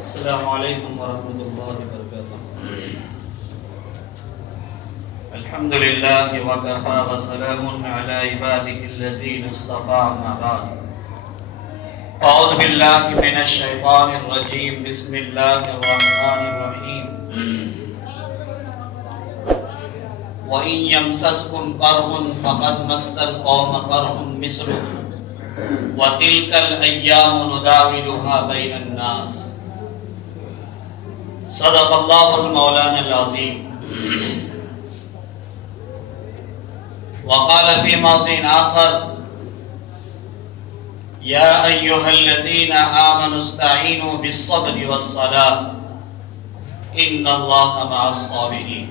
السلام علیکم ورحمۃ اللہ وبرکاتہ۔ الحمد للہ وکفی وسلام علی عباده الذین اصطفی، اما بعد اعوذ باللہ من الشیطان الرجیم، بسم اللہ الرحمن الرحیم۔ وَإِن يَمْسَسْكُمْ قَرْحٌ فَقَدْ مَسَّ الْقَوْمَ قَرْحٌ مِثْلُهُ وَتِلْكَ الْأَيَّامُ نُدَاوِلُهَا بَيْنَ النَّاسِ۔ صدق اللہ المولانا العظیم۔ وقال في موضع آخر: یا ایھا الذین آمنوا استعینوا بالصبر والصلاة ان اللہ مع الصابرین۔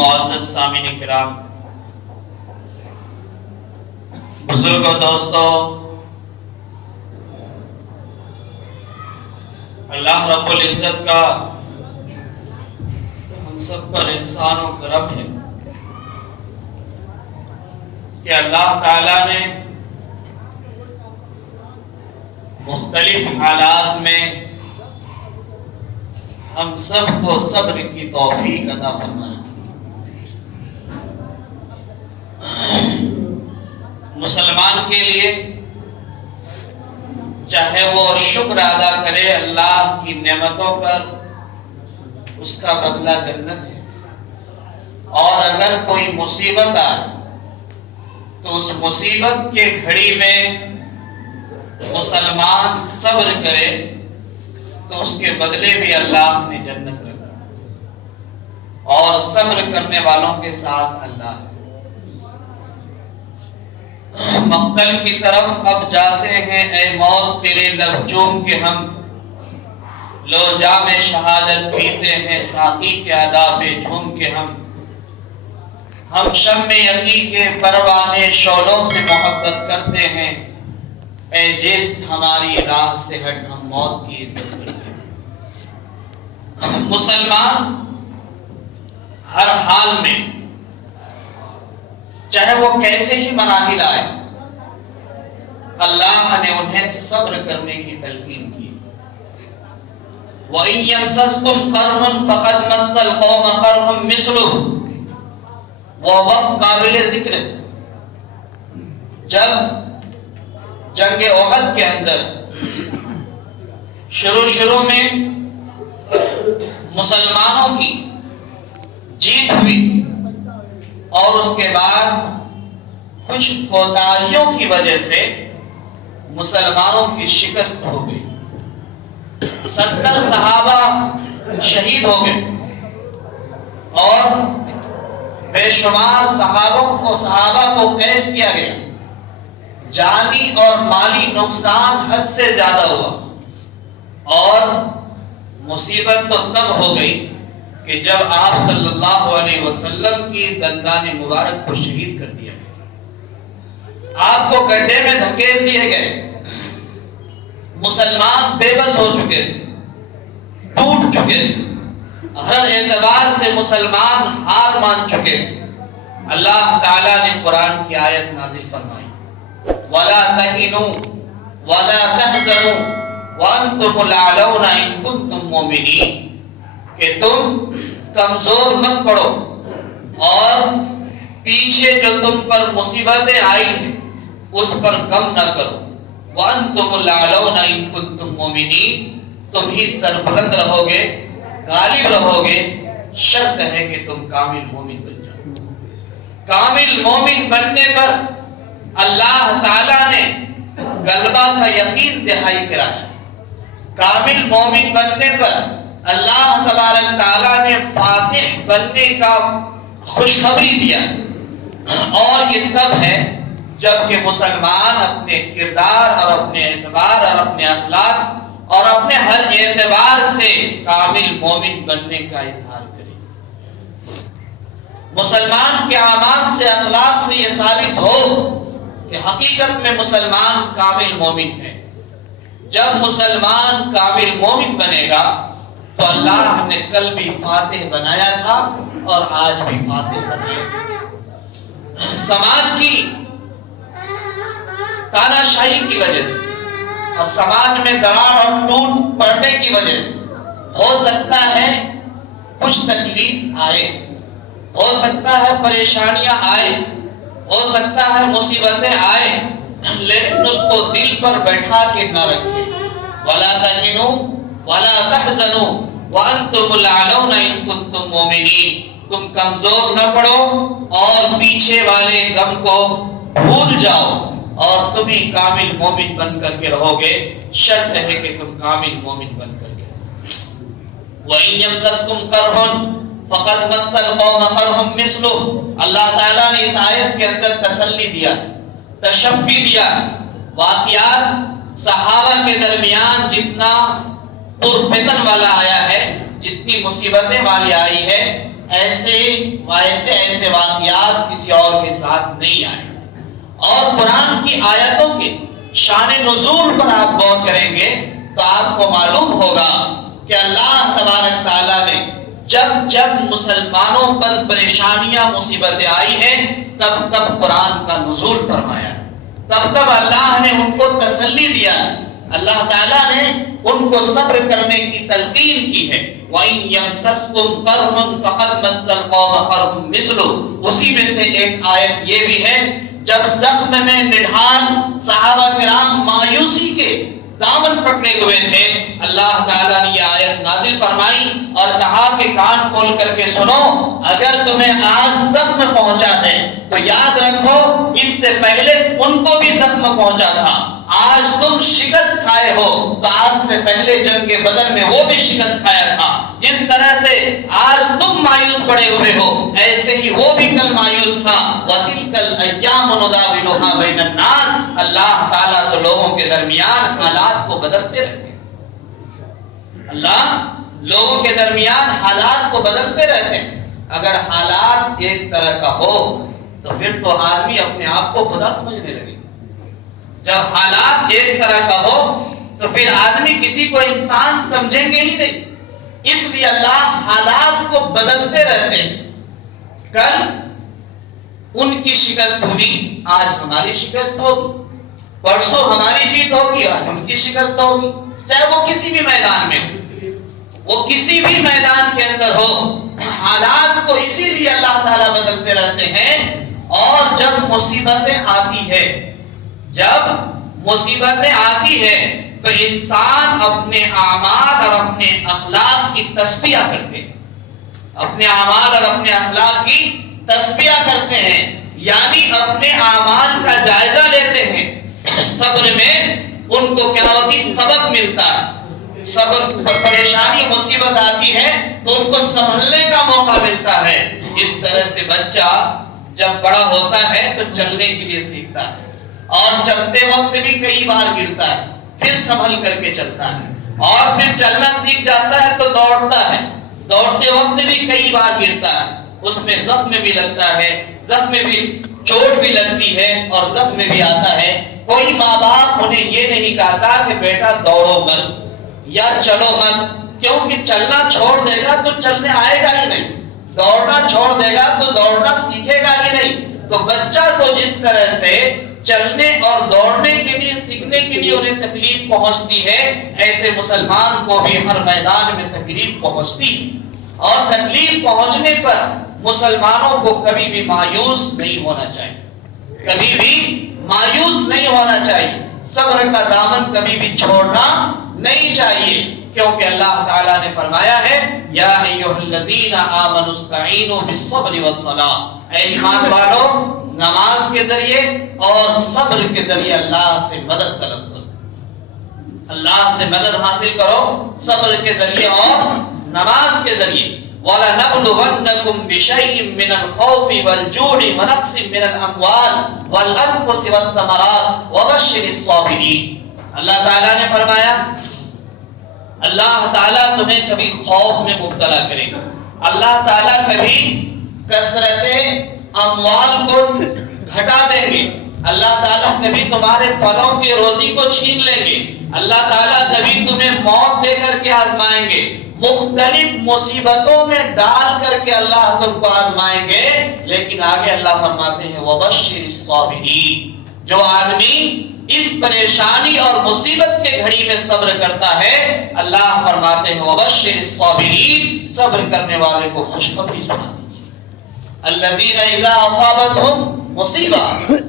معزز سامعین کرام، بزرگوں، دوستو، اللہ رب العزت کا ہم سب پر احسان و کرم ہے کہ اللہ تعالیٰ نے مختلف حالات میں ہم سب کو صبر کی توفیق عطا فرمائی۔ مسلمان کے لیے چاہے وہ شکر ادا کرے اللہ کی نعمتوں پر، اس کا بدلہ جنت ہے، اور اگر کوئی مصیبت آئے تو اس مصیبت کے گھڑی میں مسلمان صبر کرے تو اس کے بدلے بھی اللہ نے جنت رکھا، اور صبر کرنے والوں کے ساتھ اللہ ہے۔ مقتل کی طرف اب جاتے ہیں، اے موت تیرے لب چوم کے ہم، لو جام شہادت پیتے ہیں ساقی کے ادا پہ جھوم کے ہم شم یقین کے پروانے شعلوں سے محبت کرتے ہیں، اے جس ہماری راہ سے ہٹ ہم موت کی عزت کرتے ہیں۔ مسلمان ہر حال میں چاہے وہ کیسے ہی مراحل آئے، اللہ نے انہیں صبر کرنے کی تلقین کی۔ وَإِن يَمْسَسْكُمْ قَرْحٌ فَقَدْ مَسَّ الْقَوْمَ قَرْحٌ مِثْلُهُ۔ وہ وقت قابل ذکر ہے جب جنگ احد کے اندر شروع میں مسلمانوں کی جیت ہوئی، اور اس کے بعد کچھ کوتاہیوں کی وجہ سے مسلمانوں کی شکست ہو گئی۔ 70 صحابہ شہید ہو گئے، اور بے شمار صحابہ کو قید کیا گیا۔ جانی اور مالی نقصان حد سے زیادہ ہوا، اور مصیبت تو تب ہو گئی کہ جب آپ صلی اللہ علیہ وسلم کی دندان مبارک کو شہید کر دیا گیا، آپ کو گڈھے میں دھکیل دیے گئے، مسلمان بے بس ہو چکے تھے، ٹوٹ چکے تھے، ہر اعتبار سے مسلمان ہار مان چکے تھے۔ اللہ تعالیٰ نے قرآن کی آیت نازل فرمائی: وَلَا تَهِنُوا وَلَا تَحْزَنُوا وَأَنْتُمُ الْأَعْلَوْنَ إِن كُنتُم مُّؤْمِنِينَ، کہ تم کمزور مت پڑو، اور پیچھے جو تم پر مصیبتیں آئی ہیں اس پر غم نہ کرو۔ وَأَنْتُمُ الْأَعْلَوْنَ إِن كُنتُم مُّؤْمِنِينَ، تم ہی سربلند رہو گے، غالب رہو گے، شرط ہے کہ تم کامل مومن بن جاؤ۔ کامل مومن بننے پر اللہ تعالیٰ نے غلبہ کا یقین دہائی کرایا۔ کامل مومن بننے پر اللہ تبارک تعالیٰ نے فاتح بننے کا خوشخبری دیا، اور یہ تب ہے جب کہ مسلمان اپنے کردار اور اپنے اعتبار اور اپنے اخلاق اور اپنے ہر اعتبار سے کامل مومن بننے کا اظہار کرے۔ مسلمان کے اعمال سے، اخلاق سے یہ ثابت ہو کہ حقیقت میں مسلمان کامل مومن ہے۔ جب مسلمان کامل مومن بنے گا تو اللہ نے کل بھی فاتح بنایا تھا اور آج بھی فاتح بنایا۔ سماج کی تاناشاہی کی وجہ سے، اور سماج میں دراڑ اور ٹوٹ پڑنے کی وجہ سے ہو سکتا ہے کچھ تکلیف آئے، ہو سکتا ہے پریشانیاں آئے، ہو سکتا ہے مصیبتیں آئے، لیکن اس کو دل پر بیٹھا کے نہ رکھے۔ وَلَا تَهِنُوا وَلَا تَحْزَنُوا وَأَنْتُمُ الْأَعْلَوْنَ إِن كُنتُم مُؤْمِنِينَ۔ تم کمزور نہ پڑو اور پیچھے والے غم کو بھول جاؤ، اور تم ہی کامل مومن بن کر کے رہو گے۔ شرط ہے کہ تم کامل مومن بن کر کے وَإِن يَمْسَسْكُمْ قَرْحٌ فَقَدْ مَسَّ الْقَوْمَ قَرْحٌ مِثْلُهُ۔ اللہ تعالیٰ نے اس آیت کے اندر تسلی دیا، تشفی دیا۔ واقعات صحابہ کے درمیان جتنا پرفتن والا آیا ہے، جتنی مصیبتیں والی آئی ہے، ایسے واقعات کسی اور کے ساتھ نہیں آئے۔ اور قرآن کی آیتوں کے شان نزول پر آپ غور کریں گے تو آپ کو معلوم ہوگا کہ اللہ تبارک تعالیٰ نے جب مسلمانوں پر پریشانیاں مصیبتیں آئی ہیں تب قرآن کا نزول فرمایا، تب اللہ نے ان کو تسلی دیا، اللہ تعالیٰ نے ان کو صبر کرنے کی تلقین کی ہے۔ وَإِن يَمْسَسْكُمْ قَرْحٌ فَقَدْ مَسَّ الْقَوْمَ قَرْحٌ مِثْلُهُ۔ اسی میں سے ایک آیت یہ بھی ہے، جب زخم میں نڈھال صحابہ کرام مایوسی کے دامن پکڑے ہوئے تھے، اللہ تعالیٰ نے یہ آیت نازل فرمائی اور کہا کہ کان کھول کر کے سنو، اگر تمہیں آج زخم پہنچا ہے تو یاد رکھو اس سے پہلے ان کو بھی زخم پہنچا تھا۔ آج تم شکست کھائے ہو تو آج سے پہلے جنگ بدر میں وہ بھی شکست کھایا تھا۔ جس طرح سے آج تم مایوس پڑے ہوئے ہو، ایسے ہی وہ بھی کل مایوس تھا۔ وَتِلْكَ الْأَيَّامُ نُدَاوِلُهَا بَيْنَ النَّاسِ۔ اللہ تعالیٰ تو لوگوں کے درمیان حالات کو بدلتے رہتے ہیں، اللہ لوگوں کے درمیان حالات کو بدلتے رہتے ہیں۔ اگر حالات ایک طرح کا ہو تو پھر تو آدمی اپنے آپ کو خدا سمجھنے لگے۔ جب حالات ایک طرح کا ہو تو پھر آدمی کسی کو انسان سمجھیں گے ہی نہیں۔ اس لیے اللہ حالات کو بدلتے رہتے ہیں۔ کل ان کی شکست ہوگی، آج ہماری شکست ہوگی، پرسوں ہماری جیت ہوگی، آج ان کی شکست ہوگی، چاہے وہ کسی بھی میدان میں ہو، وہ کسی بھی میدان کے اندر ہو۔ حالات کو اسی لیے اللہ تعالیٰ بدلتے رہتے ہیں۔ اور جب مصیبتیں آتی ہے، جب مصیبتیں آتی ہے تو انسان اپنے اعمال اور اپنے اخلاق کی تصفیہ کرتے ہیں، اپنے اعمال اور اپنے اخلاق کی تصفیہ کرتے ہیں، یعنی اپنے اعمال کا جائزہ لیتے ہیں۔ صبر میں ان کو کیا ہوتی سبق ملتا ہے، صبر پریشانی مصیبت آتی ہے تو ان کو سنبھلنے کا موقع ملتا ہے۔ اس طرح سے بچہ جب بڑا ہوتا ہے تو چلنے کے لیے سیکھتا ہے، اور چلتے وقت بھی کئی بار گرتا ہے، پھر سنبھل کر کے چلتا ہے، اور پھر چلنا سیکھ جاتا ہے تو دوڑتا ہے، دوڑتے وقت بھی کئی بار گرتا ہے، اس میں زخم بھی لگتا ہے، زخم بھی چوٹ بھی لگتی ہے اور زخم بھی آتا ہے۔ کوئی ماں باپ انہیں یہ نہیں کہتا کہ بیٹا دوڑو مت یا چلو مت، کیونکہ چلنا چھوڑ دے گا تو چلنے آئے گا ہی نہیں، دوڑنا چھوڑ دے گا تو دوڑنا سیکھے گا ہی نہیں۔ تو بچہ کو جس طرح سے چلنے اور دوڑنے کے لیے سیکھنے کے لیے انہیں تکلیف پہنچتی ہے، ایسے مسلمان کو بھی ہر میدان میں تکلیف پہنچتی ہے، اور تکلیف پہنچنے پر مسلمانوں کو کبھی بھی مایوس نہیں ہونا چاہیے، کبھی بھی مایوس نہیں ہونا چاہیے، صبر کا دامن کبھی بھی چھوڑنا نہیں چاہیے، کیونکہ اللہ تعالیٰ نے فرمایا ہے یا ایھا الذین آمنوا استعینوا بالصبر والصلاۃ، اے ایمان والو نماز کے ذریعے اور صبر کے ذریعے اللہ سے مدد طلب کرو، اللہ سے مدد حاصل کرو صبر کے ذریعے اور نماز کے ذریعے۔ وَلَنَبْلُوَنَّكُمْ بِشَيْءٍ مِّنَ الْخَوْفِ وَالْجُوعِ وَنَقْصٍ مِّنَ الْأَمْوَالِ وَالْأَنفُسِ وَالثَّمَرَاتِ وَبَشِّرِ الصَّابِرِينَ۔ اللہ تعالیٰ نے فرمایا اللہ تعالیٰ تمہیں کبھی خوف میں مبتلا کرے گا، اللہ تعالیٰ کبھی کثرت اموال کو گھٹا دیں گے، اللہ تعالیٰ کبھی تمہارے پھلوں کے روزی کو چھین لیں گے، اللہ تعالیٰ کبھی تمہیں موت دے کر کے آزمائیں گے، مختلف مصیبتوں میں ڈال کر کے اللہ تم کو آزمائیں گے۔ لیکن آگے اللہ فرماتے ہیں وَبَشِّرِ الصَّابِرِينَ، جو آدمی اس پریشانی اور مصیبت کے گھڑی میں صبر کرتا ہے، اللہ فرماتے ہیں وبشر الصابرین، صبر کرنے والے کو خوشخبری سنا دیجیے۔ الذین اذا اصابتهم مصیبہ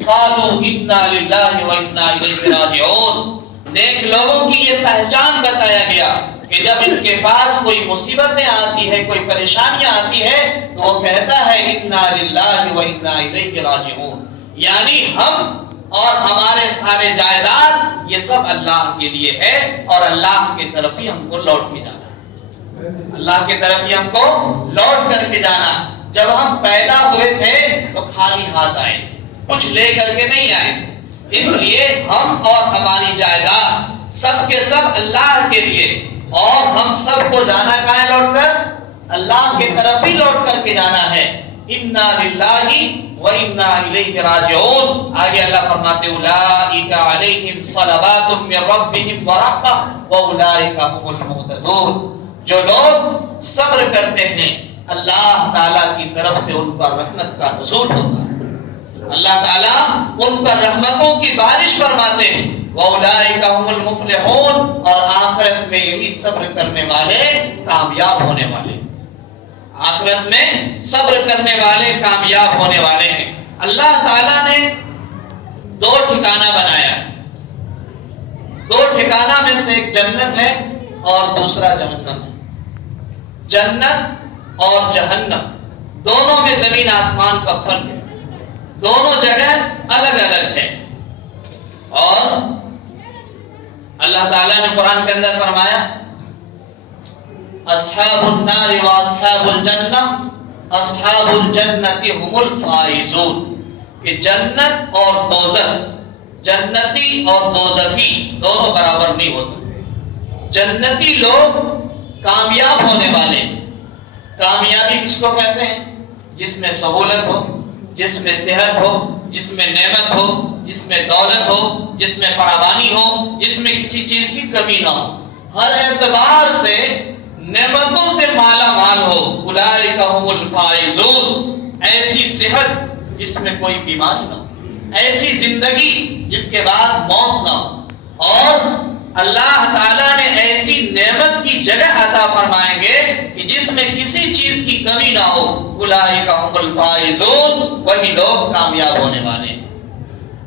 قالوا انا للہ وانا الیہ راجعون، نیک لوگوں کی یہ پہچان بتایا گیا کہ جب ان کے پاس کوئی مصیبتیں آتی ہے، کوئی پریشانیاں آتی ہے، تو وہ کہتا ہے انا للہ وانا الیہ راجعون، یعنی ہم اور ہمارے سارے جائیداد یہ سب اللہ کے لیے ہے اور اللہ کی طرف ہی ہم کو لوٹ کے جانا ہے، اللہ کی طرف ہی ہم کو لوٹ کر کے جانا۔ جب ہم پیدا ہوئے تھے تو خالی ہاتھ آئے تھے، کچھ لے کر کے نہیں آئے تھے، اس لیے ہم اور ہماری جائیداد سب کے سب اللہ کے لیے، اور ہم سب کو جانا کہاں ہے؟ لوٹ کر اللہ کی طرف ہی لوٹ کر کے جانا ہے۔ انا للہ وانا الیہ راجعون، آگے اللہ فرماتے اولئک علیہم صلوات من ربہم ورحمہ واولئک هم المہتدون، جو لوگ صبر کرتے ہیں اللہ تعالیٰ کی طرف سے ان پر رحمت کا نزول ہوتا ہے، اللہ تعالیٰ ان پر رحمتوں کی بارش فرماتے ہیں، وَأُولَٰئِكَ هُمُ الْمُفْلِحُونَ، اور آخرت میں یہی صبر کرنے والے کامیاب ہونے والے، آخرت میں صبر کرنے والے کامیاب ہونے والے ہیں۔ اللہ تعالیٰ نے دو ٹھکانہ بنایا، دو ٹھکانہ میں سے ایک جنت ہے اور دوسرا جہنم ہے۔ جنت اور جہنم دونوں میں زمین آسمان کا فرق ہے، دونوں جگہ الگ الگ ہے، اور اللہ تعالیٰ نے قرآن کے اندر فرمایا اصحاب النار و اصحاب الجنہ اصحاب الجنت هم الفائزون، کہ جنت اور دوزخ، جنتی اور دوزخی دونوں برابر نہیں ہو سکتے۔ جنتی لوگ کامیاب ہونے والے، کامیابی کس کو کہتے ہیں؟ جس میں سہولت ہو، جس میں صحت ہو، جس میں نعمت ہو، جس میں دولت ہو، جس میں فراوانی ہو، جس میں کسی چیز کی کمی نہ ہو، ہر اعتبار سے نعمتوں سے مالا مال ہو۔ اولئک هم الفائزون، ایسی صحت جس میں کوئی بیماری نہ ہو، ایسی زندگی جس کے بعد موت نہ ہو، اور اللہ تعالیٰ نے ایسی نعمت کی جگہ عطا فرمائیں گے کہ جس میں کسی چیز کی کمی نہ ہو۔ اولئک هم الفائزون، وہی لوگ کامیاب ہونے والے ہیں،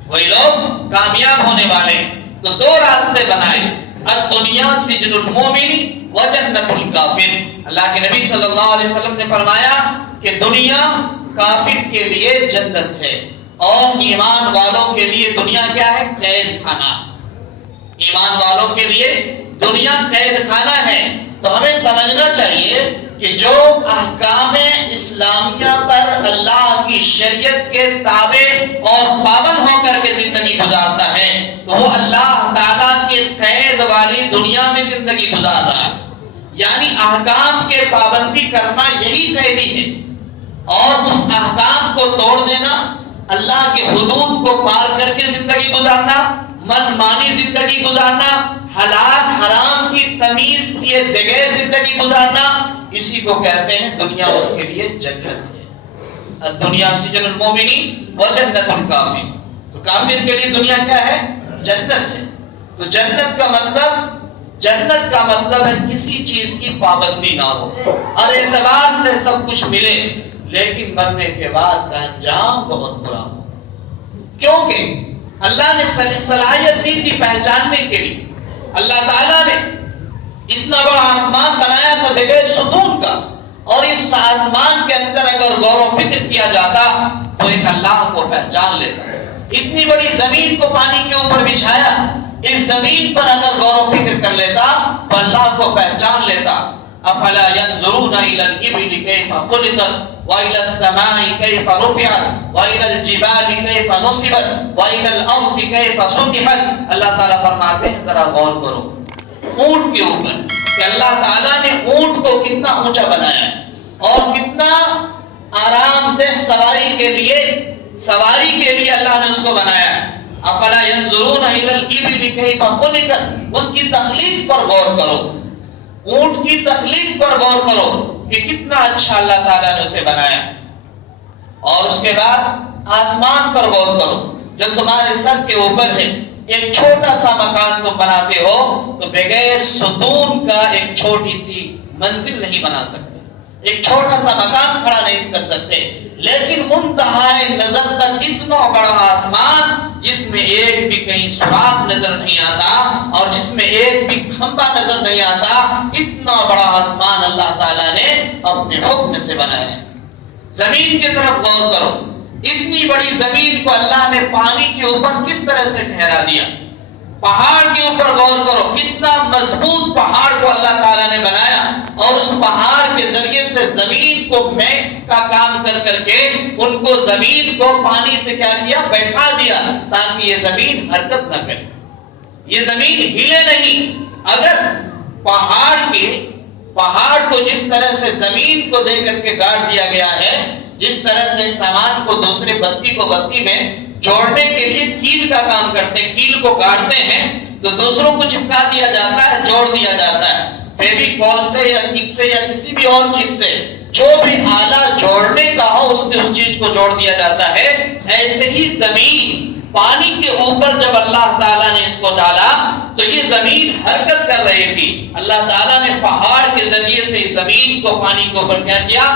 وہی لوگ کامیاب ہونے والے ہیں۔ تو دو راستے بنائے، الدنیا سجن المومن و جنت الکافر۔ اللہ کے نبی صلی اللہ علیہ وسلم نے فرمایا کہ دنیا کافر کے لیے جنت ہے، اور ایمان والوں کے لیے دنیا کیا ہے؟ قید خانہ۔ ایمان والوں کے لیے دنیا قید خانہ ہے۔ تو ہمیں سمجھنا چاہیے کہ جو احکام اسلامیہ پر اللہ کی شریعت کے تابع اور پابند ہو کر کے زندگی گزارتا ہے، تو وہ اللہ تعالیٰ کے قید والی دنیا میں زندگی گزار رہا ہے، یعنی احکام کے پابندی کرنا یہی قیدی ہے، اور اس احکام کو توڑ دینا، اللہ کے حدود کو پار کر کے زندگی گزارنا، من مانی زندگی گزارنا، حلال حرام کی تمیز کیے بغیر زندگی گزارنا، اسی کو کہتے ہیں دنیا اس کے لیے جنت ہے۔ الدنیا سجن المومن و جنت الکافر، تو کافر کے لیے دنیا کیا ہے؟ جنت ہے۔ تو جنت کا مطلب ہے کسی چیز کی پابندی نہ ہو، ہر اعتبار سے سب کچھ ملے، لیکن مرنے کے بعد کا انجام بہت برا ہو، کیونکہ اللہ نے صلاحیت دی تھی پہچاننے کے لیے۔ اللہ تعالیٰ نے اتنا بڑا آسمان بنایا تھا بغیر ستون کا، اور اس آسمان کے اندر اگر غور و فکر کیا جاتا تو ایک اللہ کو پہچان لیتا۔ اتنی بڑی زمین کو پانی کے اوپر بچھایا، اس زمین پر اگر غور و فکر کر لیتا تو اللہ کو پہچان لیتا۔ افلا ينظرون الى الابل كيف خلقت والى السماء كيف رفعت والى الجبال كيف نصبت والى الارض كيف سطحت۔ اللہ تعالیٰ فرماتے ہیں ذرا غور کرو اونٹ کے اوپر، کہ اللہ تعالیٰ نے اونٹ کو کتنا اونچا بنایا ہے، اور کتنا آرام دہ سواری کے لیے اللہ نے اس کو بنایا ہے۔ افلا ينظرون الى الابل كيف خلقت، اس کی تخلیق پر غور کرو، اونٹ کی تخلیق پر غور کرو کہ کتنا اچھا اللہ تعالیٰ نے اسے بنایا، اور اس کے بعد آسمان پر غور کرو جو تمہارے سر کے اوپر ہے، ایک چھوٹا سا مکان تم بناتے ہو تو بغیر ستون کا ایک چھوٹی سی منزل نہیں بنا سکتے، ایک چھوٹا سا مکان کھڑا نہیں کر سکتے، لیکن منتہائے نظر تک اتنا بڑا آسمان جس میں ایک بھی کہیں سوراخ نظر نہیں آتا اور جس میں ایک بھی کھمبا نظر نہیں آتا، اتنا بڑا آسمان اللہ تعالیٰ نے اپنے حکم سے بنایا ہے۔ زمین کی طرف غور کرو، اتنی بڑی زمین کو اللہ نے پانی کے اوپر کس طرح سے ٹھہرا دیا۔ پہاڑ کے اوپر غور کرو، کتنا مضبوط پہاڑ کو اللہ تعالیٰ نے بنایا اور اس پہاڑ کے ذریعے سے زمین کو میک کا کام کر کر کے ان کو زمین کو پانی سے کیا کیا، بیٹھا دیا تاکہ یہ زمین حرکت نہ کرے، یہ زمین ہلے نہیں۔ اگر پہاڑ کو جس طرح سے زمین کو دے کر کے گاڑ دیا گیا ہے، جس طرح سے سامان کو دوسرے بتی کو بتی میں جوڑنے کے لیے کیل کا کام کرتے ہیں، کیل کو گاڑتے ہیں تو دوسروں کو چپکا دیا جاتا ہے، جوڑ دیا جاتا ہے فیویکول سے یا کک سے یا کسی بھی اور چیز سے، جو بھی آلہ جوڑنے کا ہو اس سے اس چیز کو جوڑ دیا جاتا ہے۔ ایسے ہی زمین پانی کے اوپر جب اللہ تعالیٰ نے اس کو ڈالا تو یہ زمین حرکت کر رہی تھی، اللہ تعالیٰ نے پہاڑ کے ذریعے سے زمین کو پانی کے اوپر کیا کیا،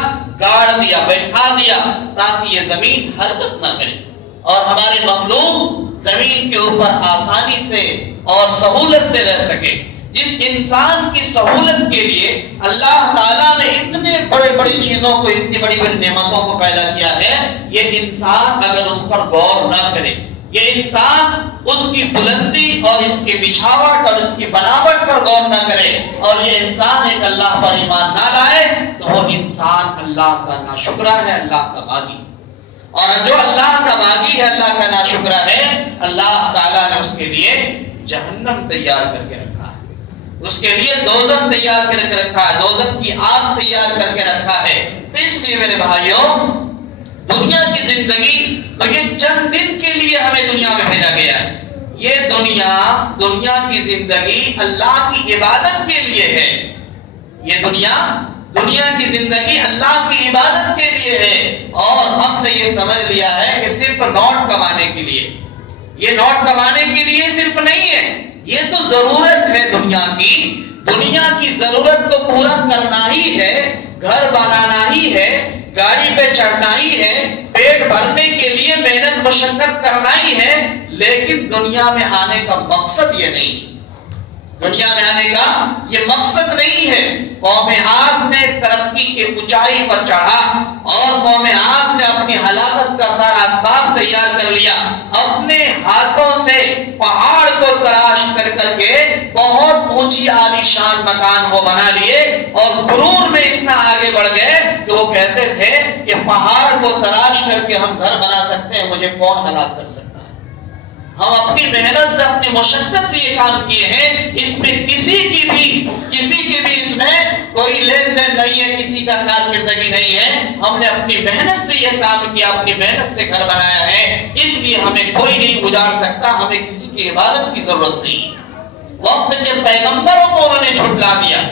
گاڑ دیا، بیٹھا دیا تاکہ یہ زمین حرکت نہ کرے اور ہمارے مخلوق زمین کے اوپر آسانی سے اور سہولت سے رہ سکے۔ جس انسان کی سہولت کے لیے اللہ تعالیٰ نے اتنے بڑے بڑی چیزوں کو، اتنی بڑی بڑی نعمتوں کو پیدا کیا ہے، یہ انسان اگر اس پر غور نہ کرے، یہ انسان اس کی بلندی اور اس کی بچھاوٹ اور اس کی بناوٹ پر غور نہ کرے اور یہ انسان ایک اللہ پر ایمان نہ لائے تو وہ انسان اللہ کا ناشکرا ہے، اللہ کا باغی۔ اور جو اللہ کا باغی ہے، اللہ کا ناشکرا ہے، اللہ تعالیٰ نے اس کے لیے جہنم تیار کر کے رکھا ہے، اس کے لیے دوزخ تیار کر کے رکھا ہے، دوزخ کی آگ تیار کر کے رکھا ہے۔ تو اس لیے میرے بھائیوں، دنیا کی زندگی تو یہ چند دن کے لیے ہمیں دنیا میں بھیجا گیا ہے، یہ دنیا کی زندگی اللہ کی عبادت کے لیے ہے، یہ دنیا کی زندگی اللہ کی عبادت کے لیے ہے اور ہم نے یہ سمجھ لیا ہے کہ صرف نوٹ کمانے کے لیے، یہ نوٹ کمانے کے لیے صرف نہیں ہے، یہ تو ضرورت ہے دنیا کی ضرورت کو پورا کرنا ہی ہے، گھر بنانا ہی ہے، گاڑی پہ چڑھنا ہی ہے، پیٹ بھرنے کے لیے محنت مشقت کرنا ہی ہے، لیکن دنیا میں آنے کا مقصد یہ نہیں، دنیا میں آنے کا یہ مقصد نہیں ہے۔ قوم عاد نے ترقی کے اونچائی پر چڑھا اور قوم عاد نے اپنی ہلاکت کا سارا اسباب تیار کر لیا، اپنے ہاتھوں سے پہاڑ کو تراش کر کر کے بہت اونچی عالی شان مکان وہ بنا لیے اور غرور میں اتنا آگے بڑھ گئے کہ وہ کہتے تھے کہ پہاڑ کو تراش کر کے ہم گھر بنا سکتے ہیں، مجھے کون ہلاک کر سکتا ہے؟ ہم اپنی محنت سے، اپنی مشقت سے یہ کام کیے ہیں، اس میں کسی کی بھی اس میں کوئی لین دین نہیں ہے، کسی کا کارکردگی نہیں ہے، ہم نے اپنی محنت سے یہ کام کیا، اپنی محنت سے گھر بنایا ہے، اس لیے ہمیں کوئی نہیں گزار سکتا، ہمیں کسی کی عبادت کی ضرورت نہیں۔ وقت کے پیغمبروں کو انہوں نے جھٹلا دیا،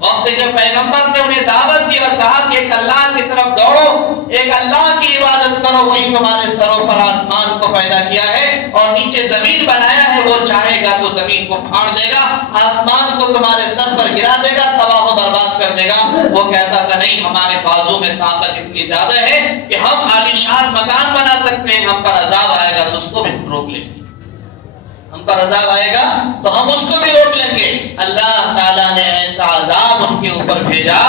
وقت کے پیغمبر نے انہیں دعوت دی اور کہا کہ ایک اللہ کی طرف دوڑو، ایک اللہ کی عبادت کرو، وہی تمہارے سروں پر آسمان کو پیدا کیا ہے اور نیچے زمین بنایا ہے، وہ چاہے گا تو زمین کو پھاڑ دے گا، آسمان کو تمہارے سر پر گرا دے گا، تباہ و برباد کر دے گا۔ وہ کہتا تھا نہیں، ہمارے بازو میں طاقت اتنی زیادہ ہے کہ ہم عالیشان مکان بنا سکتے ہیں، ہم پر عذاب آئے گا تو اس کو بھی روک لیں گے، ہم پر عذاب آئے گا تو ہم اس کو بھی روک لیں گے۔ اللہ تعالیٰ نے ایسا عذاب ان کے اوپر بھیجا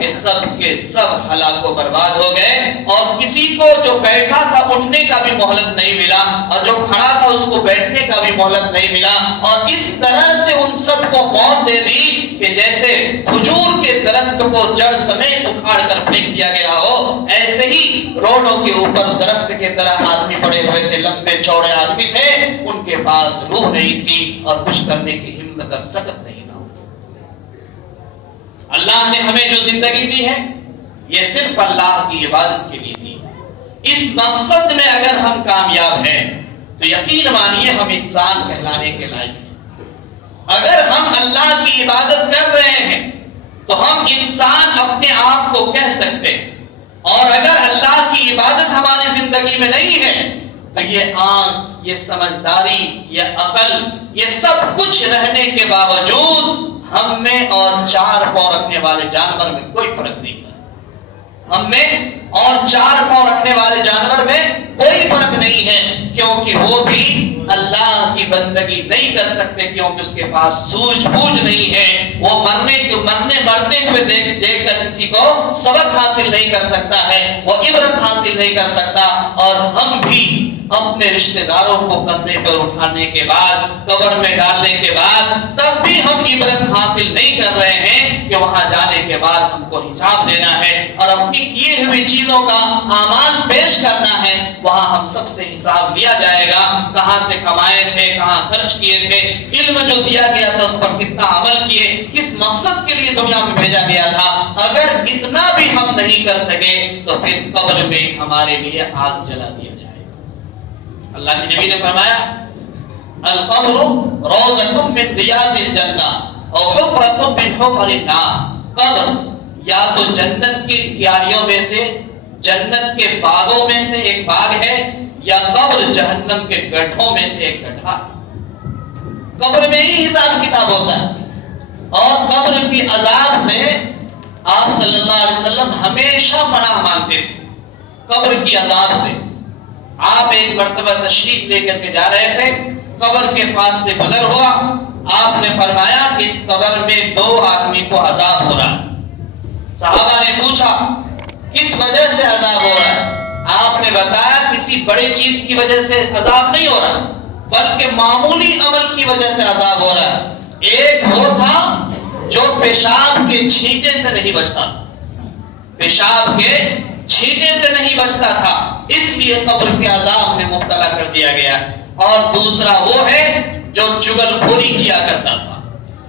کہ سب کے سب ہلاک و برباد ہو گئے اور کسی کو جو بیٹھا تھا اٹھنے کا بھی مہلت نہیں ملا اور جو کھڑا تھا اس کو بیٹھنے کا بھی مہلت نہیں ملا، اور اس طرح سے ان سب کو موت دے دی کہ جیسے کھجور کے درخت کو جڑ سمیت اکھاڑ کر پھینک دیا گیا ہو، ایسے ہی روڈوں کے اوپر درخت کے طرح آدمی پڑے ہوئے تھے، لمبے چوڑے آدمی تھے، ان کے پاس روح نہیں تھی اور کچھ کرنے کی ہمت اور سکت نہیں تھا۔ اللہ نے ہمیں جو زندگی دی ہے یہ صرف اللہ کی عبادت کے لیے دی ہے، اس مقصد میں اگر ہم کامیاب ہیں تو یقین مانیے ہم انسان کہلانے کے لائق ہیں۔ اگر ہم اللہ کی عبادت کر رہے ہیں تو ہم انسان اپنے آپ کو کہہ سکتے ہیں، اور اگر اللہ کی عبادت ہماری زندگی میں نہیں ہے تو یہ آنکھ، یہ سمجھداری، یہ عقل، یہ سب کچھ رہنے کے باوجود ہم میں اور چار پاؤں رکھنے والے جانور میں کوئی فرق نہیں ہے۔ ہم میں اور چار پاؤں رکھنے والے جانور میں کوئی فرق نہیں ہے، کیونکہ وہ بھی اللہ کی بندگی نہیں کر سکتے، کیونکہ اس کے پاس سوجھ بوجھ نہیں ہے۔ وہ مرتے ہوئے دیکھ کر کسی کو سبق حاصل نہیں کر سکتا ہے، وہ عبرت حاصل نہیں کر سکتا۔ اور ہم بھی اپنے رشتہ داروں کو کندھے پر اٹھانے کے بعد، قبر میں ڈالنے کے بعد، تب بھی ہم عبرت حاصل نہیں کر رہے ہیں کہ وہاں جانے کے بعد ہم کو حساب دینا ہے اور اپنی کیے ہوئی چیزوں کا اعمال پیش کرنا ہے۔ وہاں ہم سب سے حساب لیا جائے گا، کہاں سے کمائے تھے، کہاں خرچ کیے تھے، علم جو دیا گیا تھا اس پر کتنا عمل کیے، کس مقصد کے لیے دنیا میں بھیجا گیا تھا۔ اگر اتنا بھی ہم نہیں کر سکے تو پھر قبر میں ہمارے لیے آگ جلا دیا جائے گا۔ اللہ کے نبی نے فرمایا القبر روضۃ من ریاض الجنہ اور حفرۃ من حفر النار۔ قبر یا تو جنت کی کیاریوں میں سے، جنت کے باغوں میں سے ایک باغ ہے، یا قبر جہنم کے گڈھوں میں سے ایک گڈھا۔ قبر میں ہی حساب کتاب ہوتا ہے، اور قبر کی عذاب سے آپ صلی اللہ علیہ وسلم ہمیشہ پناہ مانگتے تھے۔ قبر کی عذاب سے آپ ایک مرتبہ تشریف لے کر کے جا رہے تھے، قبر کے پاس سے گزر ہوا، آپ نے فرمایا کہ اس قبر میں 2 آدمی کو عذاب ہو رہا ہے۔ صحابہ نے پوچھا کس وجہ سے عذاب ہو رہا ہے؟ آپ نے بتایا کسی بڑے چیز کی وجہ سے عذاب نہیں ہو رہا، بلکہ معمولی عمل کی وجہ سے عذاب ہو رہا ہے۔ ایک وہ تھا جو پیشاب کے چھینٹے سے نہیں بچتا تھا، پیشاب کے چھینٹے سے نہیں بچتا تھا، اس لیے قبر کے عذاب میں مبتلا کر دیا گیا۔ اور دوسرا وہ ہے جو چغل خوری کیا کرتا تھا،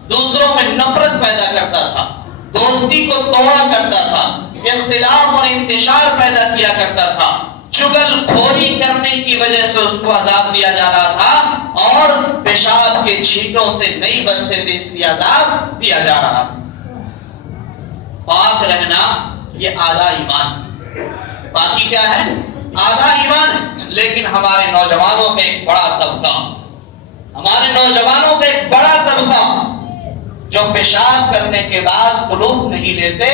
دوسروں میں نفرت پیدا کرتا تھا، دوستی کو توڑا کرتا تھا، اختلاف اور انتشار پیدا کیا کرتا تھا۔ چغل خوری کرنے کی وجہ سے اس کو عذاب دیا جا رہا تھا، اور پیشاب کے چھینٹوں سے نہیں بچتے تھے اس لیے عذاب دیا جا رہا تھا۔ پاک رہنا یہ آدھا ایمان، باقی کیا ہے؟ آدھا ایمان۔ لیکن ہمارے نوجوانوں کا ایک بڑا طبقہ جو پیشاب کرنے کے بعد قلوب نہیں لیتے،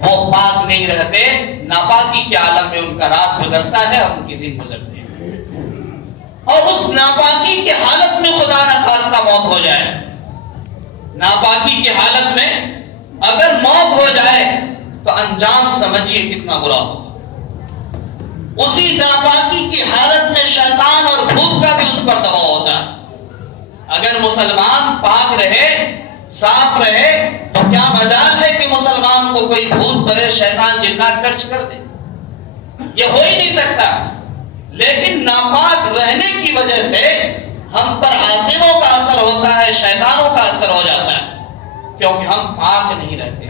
وہ پاک نہیں رہتے، ناپاکی کے عالم میں ان کا رات گزرتا ہے اور ان کے دن گزرتے ہیں، اور اس ناپاکی کے حالت میں خدا نہ خواستہ موت ہو جائے، ناپاکی کے حالت میں اگر موت ہو جائے تو انجام سمجھیے کتنا برا ہوگا۔ اسی ناپاکی کی حالت میں شیطان اور بھوت کا بھی اس پر دباؤ ہوتا ہے۔ اگر مسلمان پاک رہے، صاف رہے، تو کیا مجال ہے کہ مسلمان کو کوئی بھوت پرے، شیطان جنات ٹچ کر دے؟ یہ ہو ہی نہیں سکتا۔ لیکن ناپاک رہنے کی وجہ سے ہم پر عاصموں کا اثر ہوتا ہے، شیطانوں کا اثر ہو جاتا ہے، کیونکہ ہم پاک نہیں رہتے۔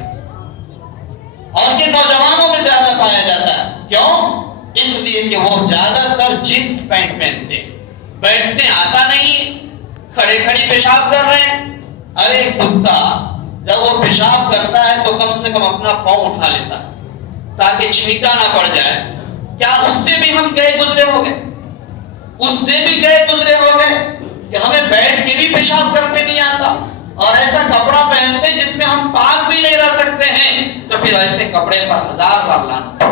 اور یہ نوجوانوں میں زیادہ پایا جاتا ہے۔ کیوں؟ اس لیے کہ وہ زیادہ تر جینس پینٹ پہنتے، بیٹھنے آتا نہیں، کھڑے کھڑی پیشاب کر رہے ہیں۔ ارے کتا جب وہ پیشاب کرتا ہے تو کم سے کم اپنا پاؤں اٹھا لیتا ہے تاکہ چھینٹا نہ پڑ جائے۔ کیا اس سے بھی ہم گئے گزرے ہو گئے؟ اس سے بھی گئے گزرے ہو گئے کہ ہمیں بیٹھ کے بھی پیشاب کرنے نہیں آتا، اور ایسا کپڑا پہنتے جس میں ہم پاک بھی نہیں رہ سکتے ہیں، تو پھر ایسے کپڑے پر 1000 بار لعنت،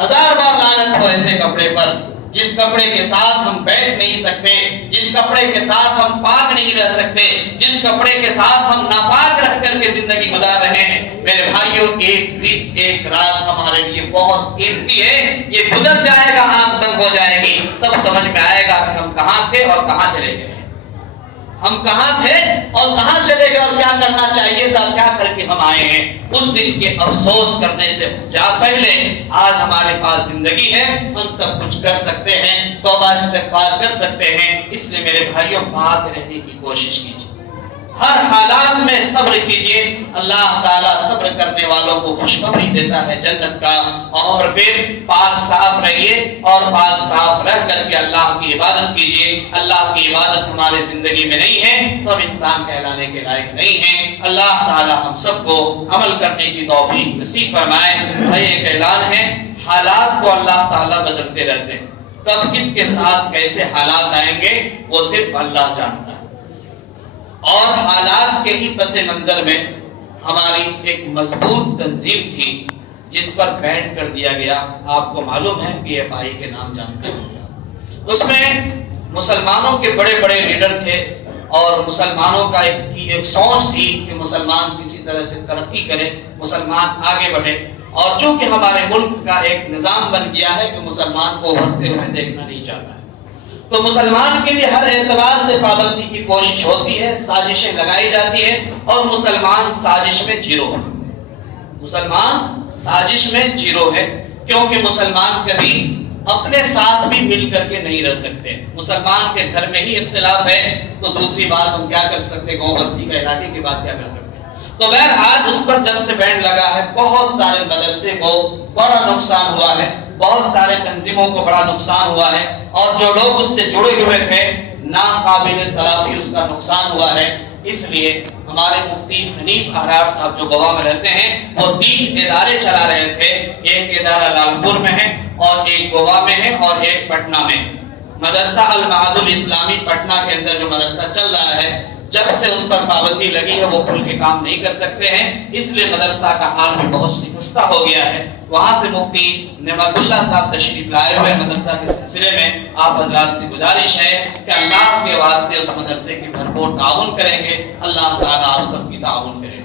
1000 بار لعنت ہو ایسے کپڑے پر، جس کپڑے کے ساتھ ہم بیٹھ نہیں سکتے، جس کپڑے کے ساتھ ہم پاک نہیں رہ سکتے، جس کپڑے کے ساتھ ہم ناپاک رہ کر کے زندگی گزار رہے ہیں۔ میرے بھائیوں، ایک دن ایک رات ہمارے لیے بہت قیمتی ہے، یہ گزر جائے گا، آنکھ بند ہو جائے گی، تب سمجھ میں آئے گا کہ ہم کہاں تھے اور کہاں چلے گئے، ہم کہاں تھے اور کہاں چلے گئے، اور کیا کرنا چاہیے تھا، کیا کر کے ہم آئے ہیں۔ اس دن کے افسوس کرنے سے پہلے آج ہمارے پاس زندگی ہے، ہم سب کچھ کر سکتے ہیں، توبہ استغفار کر سکتے ہیں۔ اس لیے میرے بھائیوں، پاک رہنے کی کوشش کیجیے، ہر حالات میں صبر کیجیے۔ اللہ تعالیٰ صبر کرنے والوں کو خوشخبری دیتا ہے جنت کا۔ اور پھر پاک صاف رہیے، اور پاک صاف رہ کر کے اللہ کی عبادت کیجیے۔ اللہ کی عبادت ہمارے زندگی میں نہیں ہے تو ہم انسان کہلانے کے لائق نہیں ہیں۔ اللہ تعالیٰ ہم سب کو عمل کرنے کی توفیق نصیب فرمائے۔ بھائی ایک اعلان ہے، حالات کو اللہ تعالیٰ بدلتے رہتے ہیں، کب کس کے ساتھ کیسے حالات آئیں گے وہ صرف اللہ جانتا ہے. اور حالات کے ہی پس منظر میں ہماری ایک مضبوط تنظیم تھی جس پر بین کر دیا گیا. آپ کو معلوم ہے PFI کے نام جانتے ہیں. اس میں مسلمانوں کے بڑے بڑے لیڈر تھے اور مسلمانوں کا ایک سوچ تھی کہ مسلمان کسی طرح سے ترقی کرے, مسلمان آگے بڑھے. اور چونکہ ہمارے ملک کا ایک نظام بن گیا ہے کہ مسلمان کو ابھرتے ہوئے دیکھنا نہیں چاہتا ہے, تو مسلمان کے لیے ہر اعتبار سے پابندی کی کوشش ہوتی ہے, سازشیں لگائی جاتی ہیں, اور مسلمان سازش میں زیرو ہے. مسلمان سازش میں زیرو ہے کیونکہ مسلمان کبھی اپنے ساتھ بھی مل کر کے نہیں رہ سکتے. مسلمان کے گھر میں ہی اختلاف ہے تو دوسری بات ہم کیا کر سکتے, گاؤں بستی کا علاقے کی بات کیا کر سکتے. تو بہرحال اس پر جب سے بینڈ لگا ہے بہت سارے مدرسے کو بڑا نقصان ہوا ہے, بہت سارے تنظیموں کو بڑا نقصان ہوا ہے, اور جو لوگ اس سے جڑے ہوئے تھے ناقابل تلافی اس کا نقصان ہوا ہے. اس لیے ہمارے مفتی حنیف احرار صاحب جو گوا میں رہتے ہیں وہ 3 ادارے چلا رہے تھے. ایک ادارہ لالپور میں ہے اور ایک گوا میں ہے اور ایک پٹنہ میں. مدرسہ المعاد الاسلامی پٹنہ کے اندر جو مدرسہ چل رہا ہے, جب سے اس پر پابندی لگی ہے وہ کھل کے کام نہیں کر سکتے ہیں, اس لیے مدرسہ کا حال بھی بہت شکستہ ہو گیا ہے. وہاں سے مفتی نعمت اللہ صاحب تشریف لائے ہوئے مدرسہ کے سلسلے میں آپ حضرات سے گزارش ہے کہ اللہ کے واسطے اس مدرسے کی بھرپور تعاون کریں گے. اللہ تعالیٰ آپ سب کی تعاون کرے.